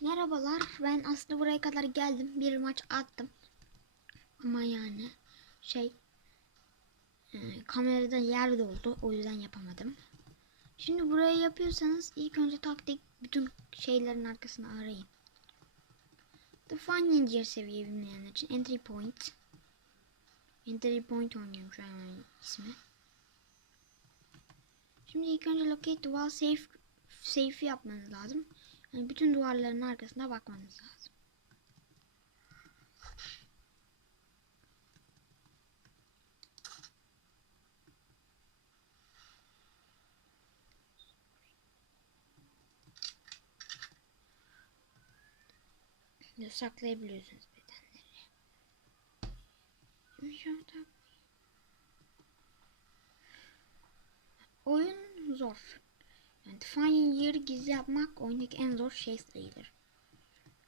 Merhabalar. Ben aslında buraya kadar geldim. Bir maç attım. Ama yani şey e, kamerada yer doldu. O yüzden yapamadım. Şimdi buraya yapıyorsanız ilk önce taktik bütün şeylerin arkasını arayın. The Financier seviye bilmeyenler için Entry Point. Entry Point oynuyorum şu an ismi. Şimdi ilk önce Locate Wall Safe Safe'i yapmanız lazım. Yani bütün duvarların arkasına bakmanız lazım. Şimdi saklayabiliyorsunuz bedenleri. Şimdi Oyun zor. Yani Define yeri gizli yapmak oyundaki en zor şey sayılır.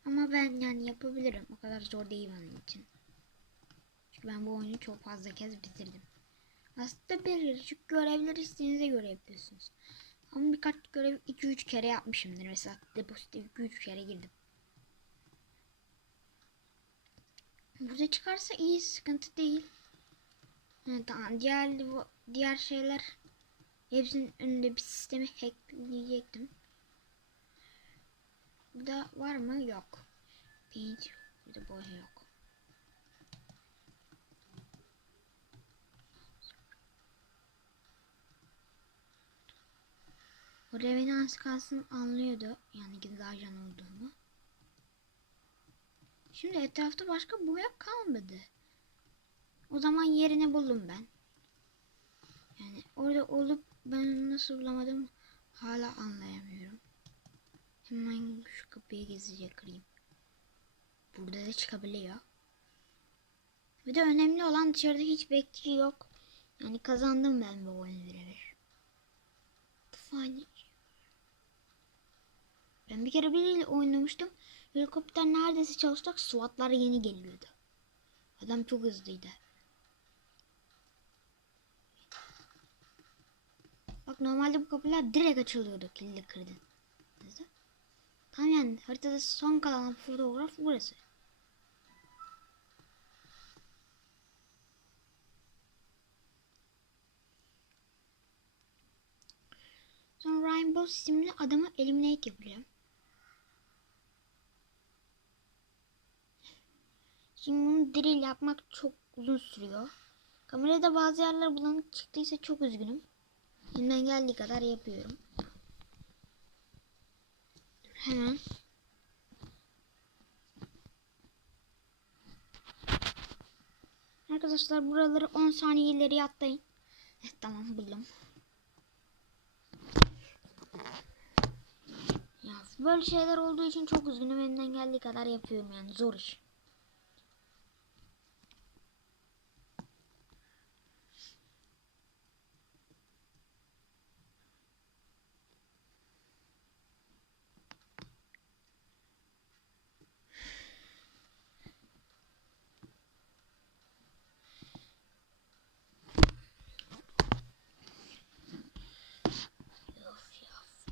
Ama ben yani yapabilirim. O kadar zor değil benim için. Çünkü ben bu oyunu çok fazla kez bitirdim. Aslında küçük görevleri istediğinize göre yapıyorsunuz. Ama birkaç görev 2-3 kere yapmışımdır. Mesela depozite 2-3 kere girdim. Burada çıkarsa iyi sıkıntı değil. Tamam diğer diğer şeyler hepsinin önünde bir sistemi hackleyecektim. Burada var mı? Yok. Paint. Burada boya yok. O Revenans kalsın anlıyordu. Yani gizli ajan olduğumu. Şimdi etrafta başka boya kalmadı. O zaman yerini buldum ben. Yani orada olup ben nasıl bulamadım hala anlayamıyorum. Hemen şu kapıyı gizlice kırayım. Burada da çıkabiliyor. Bir de önemli olan dışarıda hiç bekçi yok. Yani kazandım ben bu oyunu birebir. Fani. Ben bir kere biriyle oynamıştım. Helikopter neredeyse çalışacak SWAT'lar yeni geliyordu. Adam çok hızlıydı. Bak normalde bu kapılar direkt açılıyordu kilidi kırdın. Tam yani haritada son kalan fotoğraf burası. Sonra Rainbow isimli adamı eliminate yapacağım. Şimdi bunu drill yapmak çok uzun sürüyor. Kamerada bazı yerler bulanık çıktıysa çok üzgünüm. Elimden geldiği kadar yapıyorum. Hemen. Arkadaşlar buraları 10 saniye ileri atlayın. Eh, tamam buldum. Ya böyle şeyler olduğu için çok üzgünüm. Elimden geldiği kadar yapıyorum yani zor iş.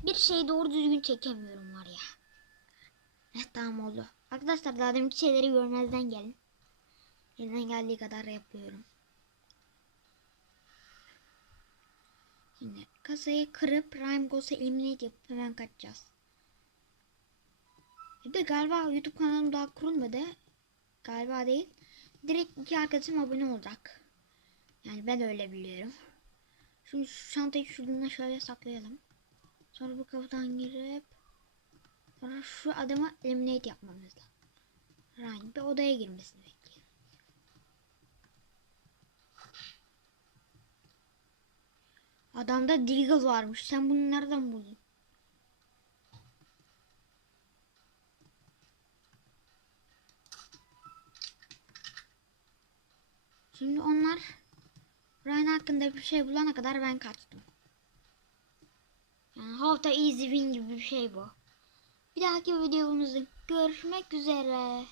Bir şeyi doğru düzgün çekemiyorum var ya. Heh, tamam oldu. Arkadaşlar daha deminki şeyleri görmezden gelin. Elimden geldiği kadar yapıyorum. Şimdi kasayı kırıp Rhyme Ghost'u eliminate yapıp hemen kaçacağız. Bir de galiba YouTube kanalım daha kurulmadı. Galiba değil. Direkt iki arkadaşım abone olacak. Yani ben öyle biliyorum. Şimdi şu çantayı şuradan şöyle saklayalım. Sonra bu kapıdan girip sonra şu adamı eliminate yapmamız lazım. Ryan bir odaya girmesini bekleyelim. Adamda Deagle varmış. Sen bunu nereden buldun? Şimdi onlar Ryan hakkında bir şey bulana kadar ben kaçtım. Yani hafta easy win gibi bir şey bu. Bir dahaki videomuzda görüşmek üzere.